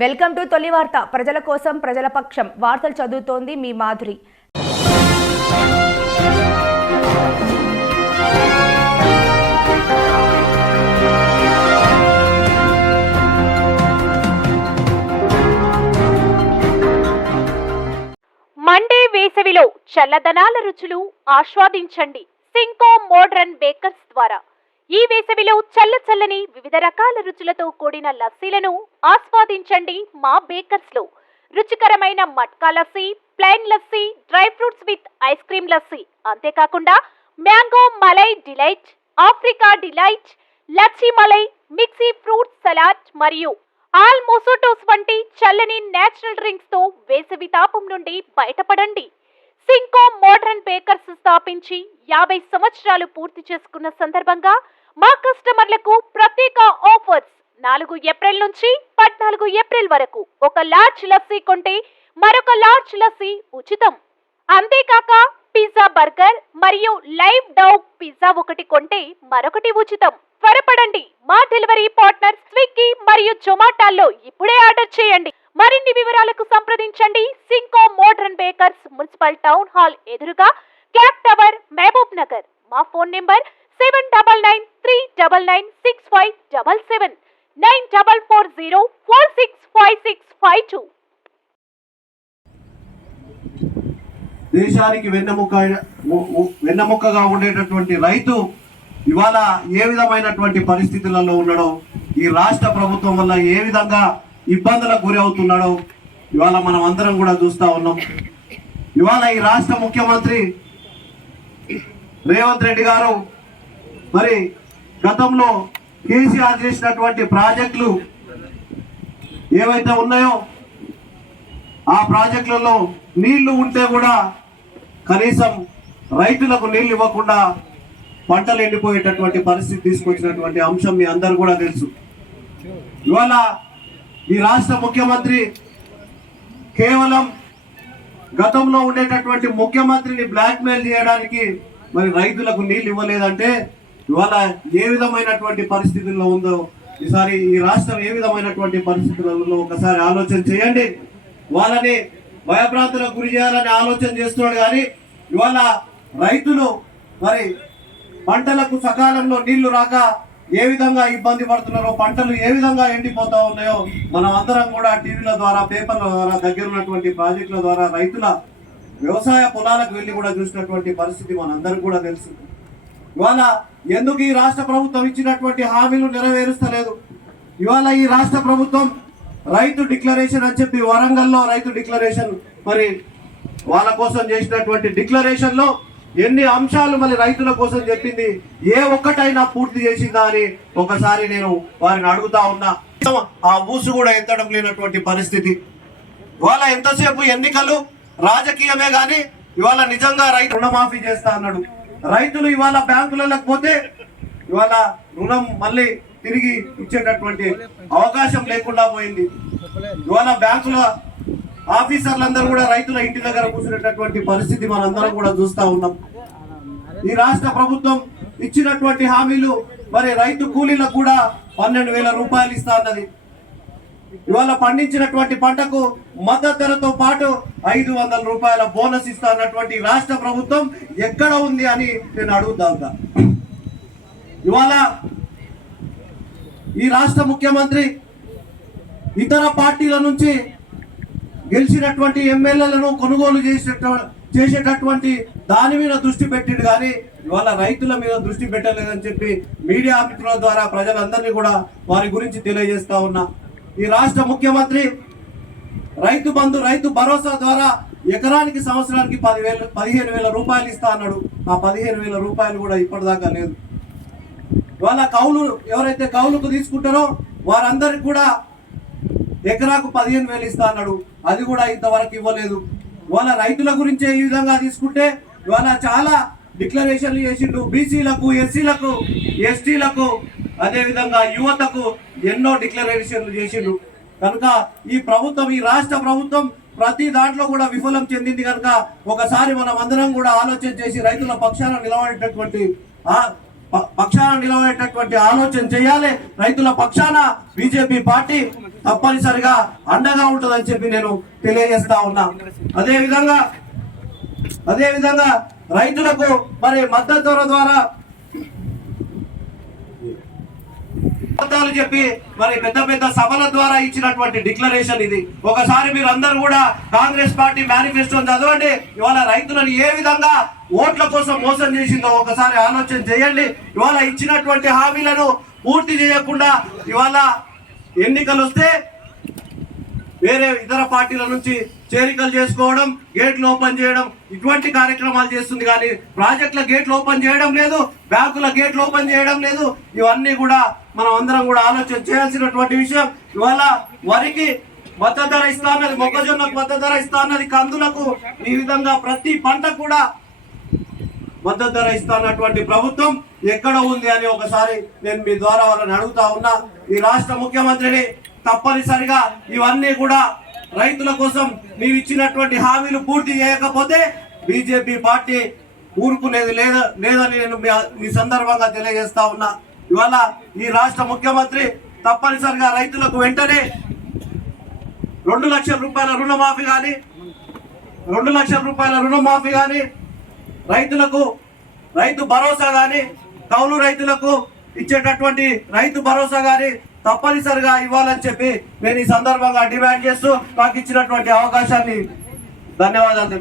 Welcome to తొలి వార్త. ప్రజల కోసం ప్రజల పక్షం వార్తలు చదువుతోంది మీ మాధురి. మండే వేసవిలో చల్లదనాల రుచులు ఆస్వాదించండి సింకో మోడ్రన్ బేకర్స్ ద్వారా. ఈ వేసవిలో చల్లని వివిధ రకాల రుచులతో కూడిన లస్సీలను ఆస్వాదించండి మా బేకర్స్ లో. రుచికరమైన matka lassi, plain lassi, dry fruits with ice cream lassi, అంతేకాకుండా mango malai delight, Africa delight, లచ్చి మలై, మిక్సీ ఫ్రూట్ సలాడ్ మరియు ఆల్ మోసోటోస్ వంటి చల్లని నేచురల్ డ్రింక్స్ తో వేసవి తాపం నుండి బయటపడండి. సింకో మోడ్రన్ బేకర్స్ స్థాపించి 50 సంవత్సరాలు పూర్తి చేసుకున్న సందర్భంగా మా కస్టమర్లకు ప్రత్యేక ఆఫర్స్. 4 ఏప్రిల్ నుంచి 14 ఏప్రిల్ వరకు ఒక లార్జ్ లస్సీ కొంటే మరొక లార్జ్ లస్సీ ఉచితం. అంతేకాక పిజ్జా, బర్గర్ మరియు లైవ్ డౌగ్ పిజ్జా ఒకటి కొంటే మరొకటి ఉచితం. త్వరపడండి, మా డెలివరీ పార్ట్నర్ స్విగ్గీ మరియు జొమాటోలో ఇప్పుడే ఆర్డర్ చేయండి. మరిన్ని వివరాలకు సంప్రదించండి సింకో modern bakers, municipal town hall ఎదురుగా, క్లాక్ టవర్, మహబూబ్ నగర్. మా ఫోన్ నెంబర్ 7993996577 9440465652. దేశానికి వెన్నెముకగా ఉండేటటువంటి రైతు ఇవాళ ఏ విధమైనటువంటి పరిస్థితులలో ఉన్నాడో, ఈ రాష్ట్ర ప్రభుత్వం వల్ల ఏ విధంగా ఇబ్బందులకు గురి అవుతున్నాడో ఇవాళ మనం అందరం కూడా చూస్తూ ఉన్నాం. ఇవాళ ఈ రాష్ట్ర ముఖ్యమంత్రి రేవంత్ రెడ్డి గారు మరి గతంలో కేసీఆర్ చేసినటువంటి ప్రాజెక్టులు ఏవైతే ఉన్నాయో ఆ ప్రాజెక్టులలో నీళ్లు ఉంటే కూడా కనీసం రైతులకు నీళ్లు ఇవ్వకుండా పంటలు ఎండిపోయేటటువంటి పరిస్థితి తీసుకొచ్చినటువంటి అంశం మీ అందరూ కూడా తెలుసు. ఇవాళ ఈ రాష్ట్ర ముఖ్యమంత్రి కేవలం గతంలో ఉండేటటువంటి ముఖ్యమంత్రిని బ్లాక్మెయిల్ చేయడానికి మరి రైతులకు నీళ్లు ఇవ్వలేదంటే ఇవాళ ఏ విధమైనటువంటి పరిస్థితుల్లో ఉందో ఈసారి ఈ రాష్ట్రం ఏ విధమైనటువంటి పరిస్థితులలో ఒకసారి ఆలోచన చేయండి. వాళ్ళని భయభ్రాంతులకు గురి చేయాలని ఆలోచన చేస్తున్నాడు. కానీ ఇవాళ రైతులు మరి పంటలకు సకాలంలో నీళ్లు రాక ఏ విధంగా ఇబ్బంది పడుతున్నారో, పంటలు ఏ విధంగా ఎండిపోతా ఉన్నాయో మనం అందరం కూడా టీవీల ద్వారా, పేపర్ల ద్వారా, దగ్గర ఉన్నటువంటి ప్రాజెక్టుల ద్వారా రైతుల వ్యవసాయ పొలాలకు వెళ్ళి కూడా చూసినటువంటి పరిస్థితి మనందరం కూడా తెలుసు. ఇవాళ ఎందుకు ఈ రాష్ట్ర ప్రభుత్వం ఇచ్చినటువంటి హామీలు నెరవేరుస్తలేదు? ఇవాళ ఈ రాష్ట్ర ప్రభుత్వం రైతు డిక్లరేషన్ అని చెప్పి వరంగల్లో రైతు డిక్లరేషన్ మరి వాళ్ళ కోసం చేసినటువంటి డిక్లరేషన్ లో ఎన్ని అంశాలు మరి రైతుల కోసం చెప్పింది, ఏ ఒక్కటైనా పూర్తి చేసిందా అని ఒకసారి నేను వారిని అడుగుతా ఉన్నా. ఆ ఊసు కూడా ఎత్తడం లేనటువంటి పరిస్థితి. ఇవాళ ఎంతసేపు ఎన్నికలు రాజకీయమే గాని ఇవాళ నిజంగా రైతు రుణమాఫీ చేస్తా అన్నాడు. రైతులు ఇవాళ బ్యాంకులకు పోతే ఇవాళ రుణం మళ్ళీ తిరిగి ఇచ్చేటటువంటి అవకాశం లేకుండా పోయింది. ఇవాళ బ్యాంకుల ఆఫీసర్లందరూ కూడా రైతుల ఇంటి దగ్గర కూర్చునేటటువంటి పరిస్థితి మనందరం కూడా చూస్తా ఉన్నాం. ఈ రాష్ట్ర ప్రభుత్వం ఇచ్చినటువంటి హామీలు మరి రైతు కూలీలకు కూడా 12,000 రూపాయలు ఇస్తా అన్నది. ఇవాళ పండించినటువంటి పంటకు మద్దతు ధరతో పాటు 500 రూపాయల బోనస్ ఇస్తా అన్నటువంటి రాష్ట్ర ప్రభుత్వం ఎక్కడ ఉంది అని నేను అడుగుతా ఉన్నా. ఇవాళ ఈ రాష్ట్ర ముఖ్యమంత్రి ఇతర పార్టీల నుంచి గెలిచినటువంటి ఎమ్మెల్యేలను కొనుగోలు చేసేటటువంటి దాని మీద దృష్టి పెట్టిండు. కానీ ఇవాళ రైతుల మీద దృష్టి పెట్టలేదని చెప్పి మీడియా మిత్రుల ద్వారా ప్రజలందరినీ కూడా వారి గురించి తెలియజేస్తా ఉన్నా. ఈ రాష్ట్ర ముఖ్యమంత్రి రైతు బంధు, రైతు భరోసా ద్వారా ఎకరానికి సంవత్సరానికి 15,000 రూపాయలు ఇస్తా అన్నాడు. ఆ 15,000 రూపాయలు కూడా ఇప్పటిదాకా లేదు. ఇవాళ కౌలు ఎవరైతే కౌలుకు తీసుకుంటారో వారందరికి కూడా ఎకరాకు 15,000 ఇస్తా అన్నాడు. అది కూడా ఇంతవరకు ఇవ్వలేదు. ఇవాళ రైతుల గురించే ఈ విధంగా తీసుకుంటే ఇవాళ చాలా డిక్లరేషన్లు చేసిండు. బీసీలకు, ఎస్సీలకు, ఎస్టీలకు, అదేవిధంగా యువతకు ఎన్నో డిక్లరేషన్లు చేసిండు. కనుక ఈ ప్రభుత్వం, ఈ రాష్ట్ర ప్రభుత్వం ప్రతి దాంట్లో కూడా విఫలం చెందింది. కనుక ఒకసారి మనం అందరం కూడా ఆలోచన చేసి రైతుల పక్షాన నిలబడేటటువంటి ఆలోచన చేయాలి. రైతుల పక్షాన బీజేపీ పార్టీ తప్పనిసరిగా అండగా ఉంటుందని చెప్పి నేను తెలియజేస్తా ఉన్నా. అదేవిధంగా రైతులకు మరి మద్దతు ధర ద్వారా చెప్పి మరి పెద్ద పెద్ద సభల ద్వారా ఇచ్చినటువంటి డిక్లరేషన్ ఇది. ఒకసారి మీరు అందరూ కూడా కాంగ్రెస్ పార్టీ మేనిఫెస్టోని చదవండి. ఇవాళ రైతులను ఏ విధంగా ఓట్ల కోసం మోసం చేసిందో ఒకసారి ఆలోచన చేయండి. ఇవాళ ఇచ్చినటువంటి హామీలను పూర్తి చేయకుండా ఇవాళ ఎన్నికలు వస్తే వేరే ఇతర పార్టీల నుంచి చేరికలు చేసుకోవడం, గేట్లు ఓపెన్ చేయడం, ఇటువంటి కార్యక్రమాలు చేస్తుంది. కానీ ప్రాజెక్టుల గేట్లు ఓపెన్ చేయడం లేదు, బ్యాంకుల గేట్లు ఓపెన్ చేయడం లేదు. ఇవన్నీ కూడా మనం అందరం కూడా ఆలోచన చేయాల్సినటువంటి విషయం. ఇవాళ వరికి మద్దతు ధర ఇస్తా అన్నది, మొక్కజొన్నకు మద్దతు ధర ఇస్తా అన్నది, కందులకు, ఈ విధంగా ప్రతి పంట కూడా మద్దతు ధర ఇస్తా అన్నటువంటి ప్రభుత్వం ఎక్కడ ఉంది అని ఒకసారి నేను మీ ద్వారా వాళ్ళని అడుగుతా ఉన్నా. ఈ రాష్ట్ర ముఖ్యమంత్రిని తప్పనిసరిగా ఇవన్నీ కూడా రైతుల కోసం నీవు ఇచ్చినటువంటి హామీలు పూర్తి చేయకపోతే బీజేపీ పార్టీ ఊరుకునేది లేదని నేను ఈ సందర్భంగా తెలియజేస్తా ఉన్నా. ఇవాళ ఈ రాష్ట్ర ముఖ్యమంత్రి తప్పనిసరిగా రైతులకు వెంటనే 2 లక్షల రూపాయల రుణమాఫీ కానీ 2 లక్షల రూపాయల రుణమాఫీ కానీ, రైతులకు రైతు భరోసా కానీ, కౌలు రైతులకు ఇచ్చేటటువంటి రైతు భరోసా కానీ తప్పనిసరిగా ఇవ్వాలని చెప్పి నేను ఈ సందర్భంగా డిమాండ్ చేస్తూ నాకు ఇచ్చినటువంటి అవకాశాన్ని ధన్యవాదాలు.